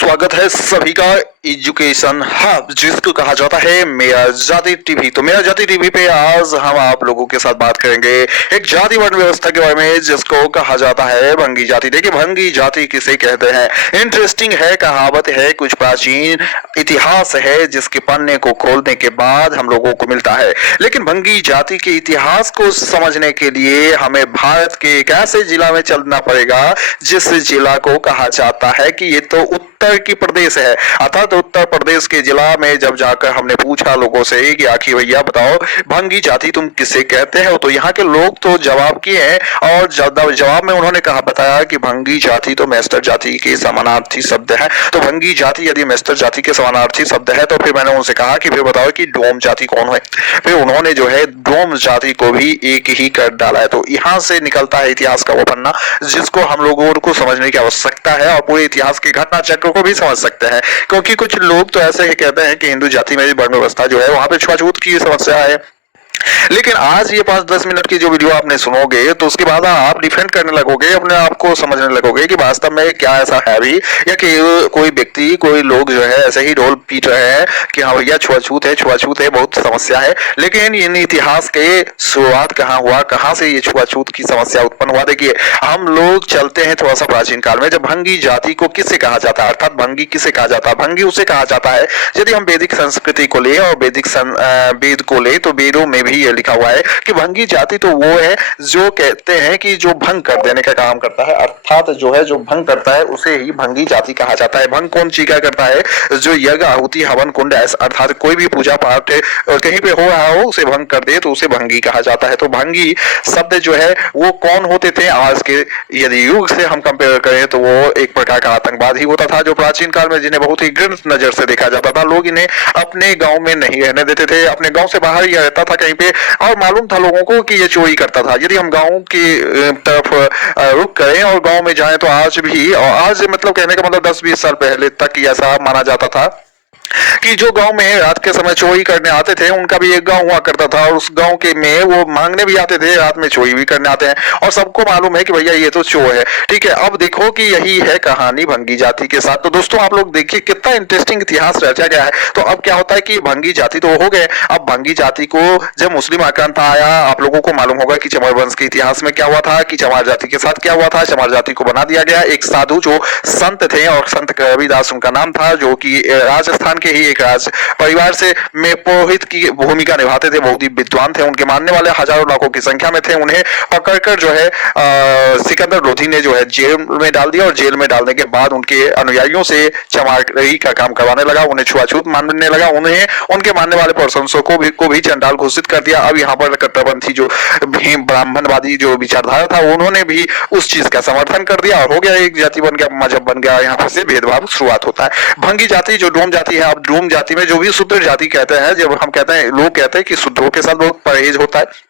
स्वागत है सभी का एजुकेशन हब, जिसको कहा जाता है मेरा जाति टीवी। तो मेरा जाति टीवी पे आज हम आप लोगों के साथ बात करेंगे एक जाति वर्ण व्यवस्था के बारे में, जिसको कहा जाता है भंगी जाति। देखिए, भंगी जाति किसे कहते हैं, इंटरेस्टिंग है, कहावत है, कुछ प्राचीन इतिहास है जिसके पन्ने को खोलने के बाद हम लोगों को मिलता है। लेकिन भंगी जाति के इतिहास को समझने के लिए हमें भारत के एक ऐसे जिला में चलना पड़ेगा जिस जिला को कहा जाता है कि ये तो उत्तर की प्रदेश है। अर्थात उत्तर प्रदेश के जिला में जब जाकर हमने पूछा लोगों से कि आखिर भैया बताओ भंगी जाति तुम किसे कहते हो, तो यहाँ के लोग तो जवाब किए हैं और जवाब में उन्होंने कहा बताया कि भंगी जाति तो मेस्टर जाति के समानार्थी शब्द है। तो भंगी जाति यदि मेस्टर जाति के समानार्थी शब्द है तो फिर मैंने उनसे कहा कि फिर बताओ कि डोम जाति कौन है। फिर उन्होंने जो है डोम जाति को भी एक ही कर डाला है। तो यहाँ से निकलता है इतिहास का वो पन्ना जिसको हम लोगों को समझने की आवश्यकता है और पूरे इतिहास के घटना चक्र को भी समझ सकते हैं। क्योंकि कुछ लोग तो ऐसे ही कहते हैं कि हिंदू जाति में भी वर्ण व्यवस्था जो है वहां पे छुआछूत की समस्या है। लेकिन आज ये 5-10 मिनट की जो वीडियो आपने सुनोगे तो उसके बाद आप डिफेंड करने लगोगे, अपने आप को समझने लगोगे कि वास्तव में क्या ऐसा है भी, या कि कोई व्यक्ति कोई लोग जो है ऐसे ही ढोल पीट रहे हैं कि हाँ भैया छुआछूत है, बहुत समस्या है। लेकिन इन इतिहास के शुरुआत कहाँ हुआ, कहाँ से ये छुआछूत की समस्या उत्पन्न हुआ। देखिए, हम लोग चलते हैं थोड़ा सा प्राचीन काल में, जब भंगी जाति को किसे कहा जाता है, अर्थात भंगी किसे कहा जाता है। भंगी उसे कहा जाता है यदि हम वैदिक संस्कृति को ले और वेद को ले तो वेदों में भी ये लिखा हुआ है कि भंगी जाति तो वो है जो कहते हैं कि जो भंग कर देने का काम करता है, अर्थात जो है जो भंग करता है उसे ही भंगी जाति कहा जाता है। भंग कौन सी क्या करता है, जो यज्ञ आहुति हवन कुंड अर्थात कोई भी पूजा पाठ कहीं पे हो रहा हो उसे भंग कर दे तो उसे भंगी कहा जाता है। तो भंगी शब्द जो है वो कौन होते थे, आज के यदि युग से हम कंपेयर करें तो वो एक प्रकार का आतंकवादी होता था जो प्राचीन काल में जिन्हें बहुत ही घृणित नजर से देखा जाता था। लोग इन्हें अपने गांव में नहीं रहने देते थे, अपने गांव से बाहर ही रहता था कहीं पे, और मालूम था लोगों को कि ये चोरी करता था। यदि हम गांव की तरफ रुक करें और गांव में जाएं तो आज भी, और आज मतलब कहने का मतलब 10-20 साल पहले तक ऐसा माना जाता था कि जो गांव में रात के समय चोरी करने आते थे उनका भी एक गांव हुआ करता था और उस गांव के में वो मांगने भी आते थे, रात में चोरी भी करने आते हैं और सबको मालूम है कि भैया ये तो चोर है। ठीक है, अब देखो कि यही है कहानी भंगी जाति के साथ। तो दोस्तों आप लोग देखिए कितना इंटरेस्टिंग इतिहास रचा गया है। तो अब क्या होता है कि भंगी जाति तो हो गए, अब भंगी जाति को जब मुस्लिम आक्रांत आया, आप लोगों को मालूम होगा कि चमार वंश के इतिहास में क्या हुआ था, कि चमार जाति के साथ क्या हुआ था। चमार जाति को बना दिया गया एक साधु जो संत थे और संत रविदास उनका नाम था, जो कि राजस्थान के ही एक राज परिवार से में पुरोहित की भूमिका निभाते थे, बहुत ही विद्वान थे, उनके मानने वाले हजारों लाखों की संख्या में थे। उन्हें पकड़कर जो है सिकंदर लोधी ने जो है जेल में डाल दिया और जेल में डालने के बाद उनके अनुयायियों से चमारी का काम करवाने लगा, उन्हें छुआछूत मानने लगा, उन्हें उनके मानने वाले प्रशंसकों को भी चंडाल घोषित कर दिया। अब यहाँ पर कट्टरपंथी जो ब्राह्मणवादी जो विचारधारा था उन्होंने भी उस चीज का समर्थन कर दिया और हो गया, एक जाति बन गया, मजहब बन गया। यहाँ से भेदभाव शुरुआत होता है। भंगी जाति जो डोम जाति है, अब डोम जाति में जो भी शुद्र जाति कहते हैं, जब हम कहते हैं लोग कहते हैं कि शुद्धों के साथ बहुत परहेज होता है।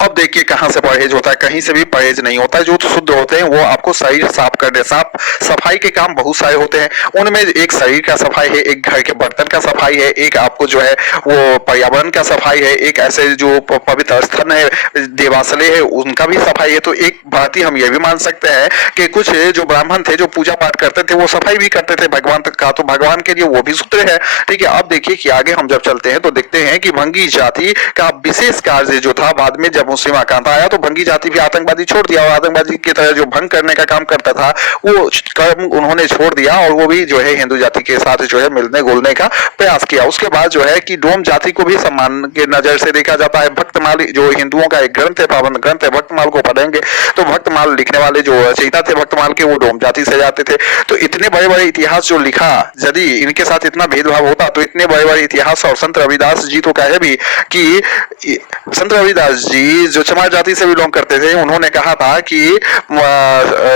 अब देखिए कहां से परहेज होता है, कहीं से भी परहेज नहीं होता है। जो तो शुद्ध होते हैं वो आपको शरीर साफ करने, साफ सफाई के काम बहुत सारे होते हैं। उनमें एक शरीर का सफाई है, एक घर के बर्तन का सफाई है, एक आपको जो है वो पर्यावरण का सफाई है, एक ऐसे जो पवित्र स्थल है, देवालय है, उनका भी सफाई है। तो एक बात ही हम ये भी मान सकते हैं कि कुछ जो ब्राह्मण थे जो पूजा पाठ करते थे वो सफाई भी करते थे भगवान का, तो भगवान के लिए वो भी सूत्र है। ठीक है, अब देखिए कि आगे हम जब चलते हैं तो देखते हैं कि भंगी जाति का विशेष कार्य जो था, बाद में जब मुस्लिम आक्रांत आया तो भंगी जाति भी आतंकवादी छोड़ दिया और आतंकवादी की तरह जो भंग करने का काम करता था वो कर्म उन्होंने छोड़ दिया और वो भी जो है हिंदू जाति के साथ जो है मिलने गोलने का प्रयास किया। उसके बाद जो है कि डोम जाति को भी सम्मान के नजर से देखा जाता है। भक्तमाल जो हिंदुओं का एक ग्रंथ है, पावन ग्रंथ है, भक्तमाल को पढ़ेंगे तो भक्तमाल लिखने वाले जो रचयिता थे भक्तमाल के, वो डोम जाति से जाते थे। तो इतने बड़े बड़े इतिहास जो लिखा, यदि इनके साथ इतना भेदभाव होता तो इतने बड़े बड़े इतिहास, और संत रविदास जी तो कहे भी कि संत रविदास जी जो चमार जाति से बिलोंग करते थे, उन्होंने कहा था कि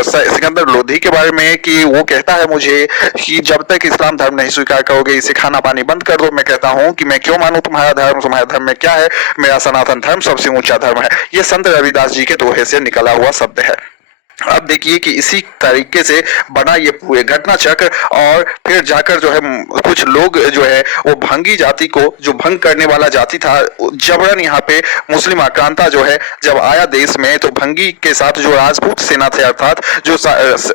सिकंदर लोधी के बारे में कि वो कहता है मुझे कि जब तक इस्लाम धर्म नहीं स्वीकार करोगे इसे खाना पानी बंद कर दो। मैं कहता हूं कि मैं क्यों मानूं तुम्हारा धर्म में क्या है, मेरा सनातन धर्म सबसे ऊंचा धर्म है। ये संत रविदास जी के दोहे से निकला हुआ शब्द है। अब अब देखिए कि इसी तरीके से बना ये पूरे घटना चक्र, और फिर जाकर जो है कुछ लोग जो है वो भंगी जाति को, जो भंग करने वाला जाति था, जबरन यहाँ पे मुस्लिम आक्रांता जो है जब आया देश में, तो भंगी के साथ जो राजपूत सेना थे, अर्थात जो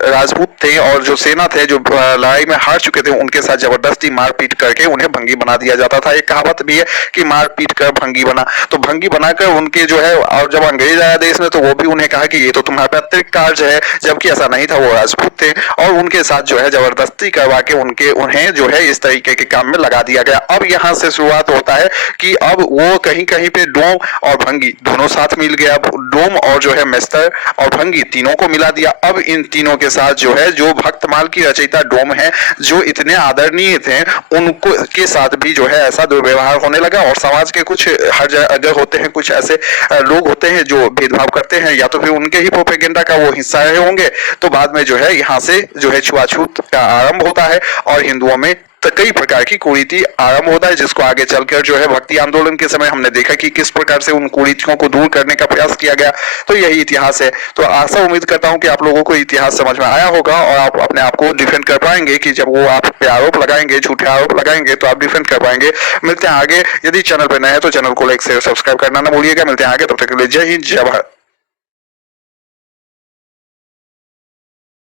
राजपूत थे और जो सेना थे जो लड़ाई में हार चुके थे, उनके साथ जबरदस्ती मारपीट करके उन्हें भंगी बना दिया जाता था। एक कहावत भी है कि मारपीट कर भंगी बना, तो भंगी बनाकर उनके जो है, और जब अंग्रेज आया देश में तो वो भी उन्हें कहा कि ये तो तुम्हारे पे अतिरिक्त कार्य है, जबकि ऐसा नहीं था, वो राजपूत थे और उनके साथ जो है जबरदस्ती करवा के उन्हें जो है इस तरीके के काम में लगा दिया गया। अब यहाँ से शुरुआत होता है कि अब वो कहीं कहीं पे डोम और भंगी दोनों साथ मिल गया। डोम और जो है मेस्तर और भंगी तीनों को मिला दिया। अब इन तीनों के साथ जो है, जो भक्तमाल की रचयिता डोम है, जो इतने आदरणीय थे, उनको के साथ भी जो है ऐसा दुर्व्यवहार होने लगा। और समाज के कुछ हर जगह होते हैं, कुछ ऐसे लोग होते हैं जो भेदभाव करते हैं, या तो फिर उनके ही प्रोपेगेंडा का वो हिस्सा रहे होंगे, तो बाद में जो है यहाँ से जो है छुआछूत का आरंभ होता है और हिंदुओं में तो कई प्रकार की कुरीति आरंभ होता है, जिसको आगे चलकर जो है भक्ति आंदोलन के समय हमने देखा कि किस प्रकार से उन कुरीतियों को दूर करने का प्रयास किया गया। तो यही इतिहास है। तो आशा उम्मीद करता हूं कि आप लोगों को इतिहास समझ में आया होगा और आप अपने आप को डिफेंड कर पाएंगे कि जब वो आप पे आरोप लगाएंगे, झूठे आरोप लगाएंगे, तो आप डिफेंड कर पाएंगे। मिलते हैं आगे। यदि चैनल पर नए हैं तो चैनल को लाइक शेयर सब्सक्राइब करना ना भूलिएगा। मिलते हैं आगे, तब तक के लिए जय हिंद, जय भारत।